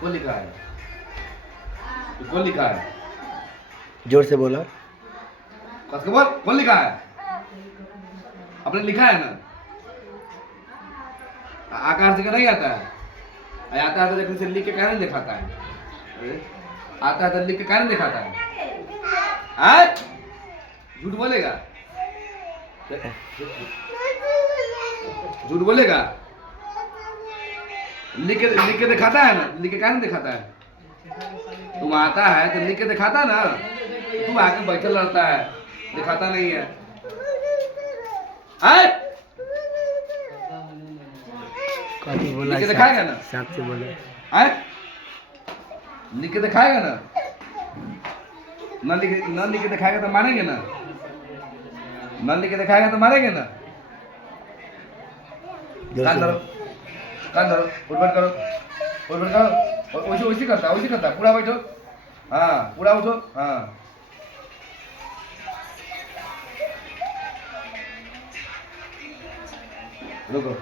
कौन लिखा है? कौन लिखा है? जोर से बोलो। कस के बोल, कौन लिखा है? आपने लिखा है ना? आकार से नहीं आता है? आता है तो देखने से लिख के कहने दिखाता है। आता है तो लिख के कहने दिखाता है। आज झूठ बोलेगा? झूठ बोलेगा? लिख के दिखाता है ना? लिख के कहने दिखाता है? तुम आता है तो लिख के दिखाता ना? तुम आके बैठल रहता है, दिखाता नहीं है। काफी बोला, लिख के दिखाएगा ना? साफ से बोलो। लिख के दिखाएगा ना? न लिख के दिखाएगा तो मानेंगे ना? न लिख के दिखाएगा तो मारेंगे ना? कान धरो, उठ बैठ करो, वैसे करता, पूरा बैठो, हाँ, पूरा उठो, हाँ। रुको।